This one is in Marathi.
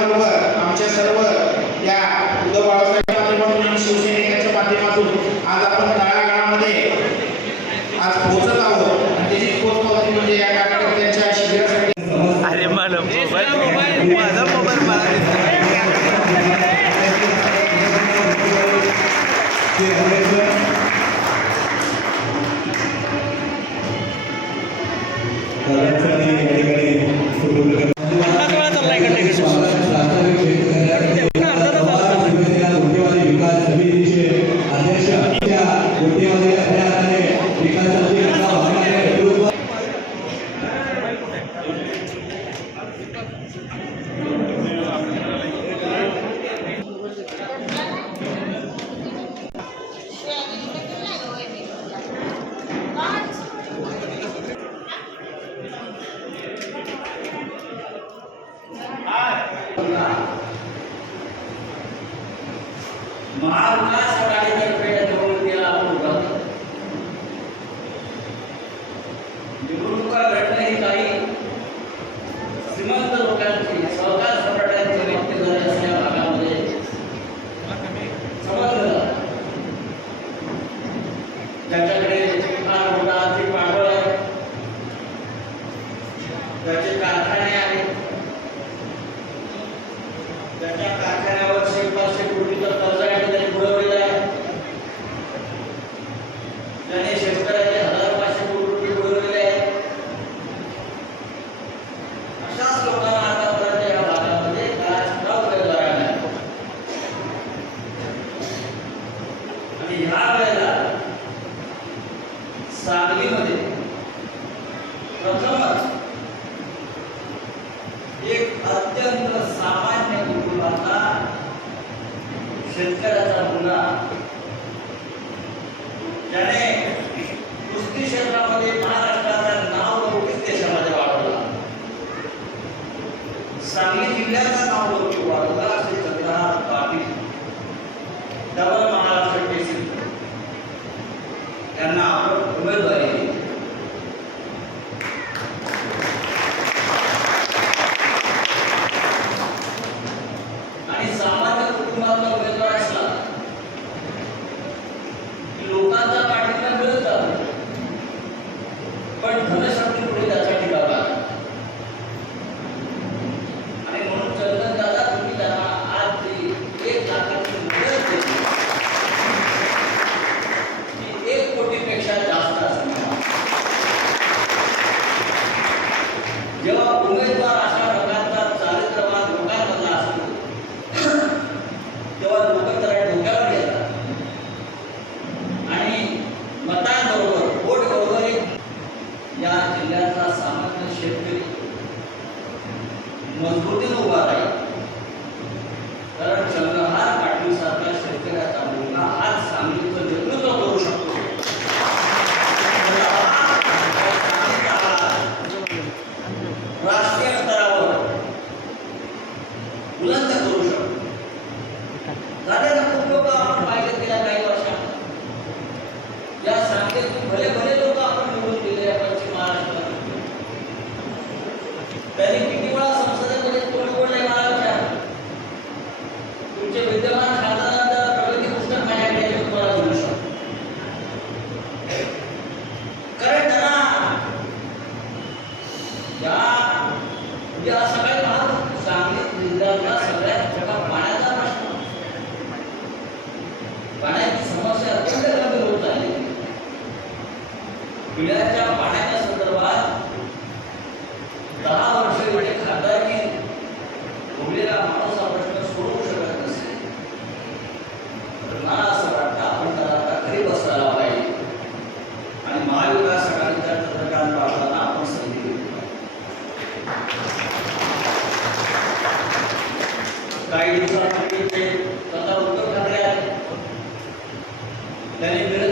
त्याचबरोबर आमच्या सर्व या उद्धव बाळासाहेब माध्यमातून आणि शिवसेनेच्या पाठीमातून मार सांगली जिल्ह्याचं नाव लोकची वाढवला असे चंद्रहार पाटील डबल महाराष्ट्र केसरी त्यांना 我们徒弟都过来。बिळाच्या पाण्याच्या संदर्भात दहा वर्ष एवढे खासदारकी भोगलेला माणूस हा प्रश्न सोडवू शकत नसेल. तर असं वाटतं आपण त्याला आता घरी बसायला पाहिजे. आणि महाविकास आघाडीच्या चंद्रकांत आपण संधी दिली काही दिवसांपूर्वी उद्धव ठाकरे आहेत. त्यांनी मिळत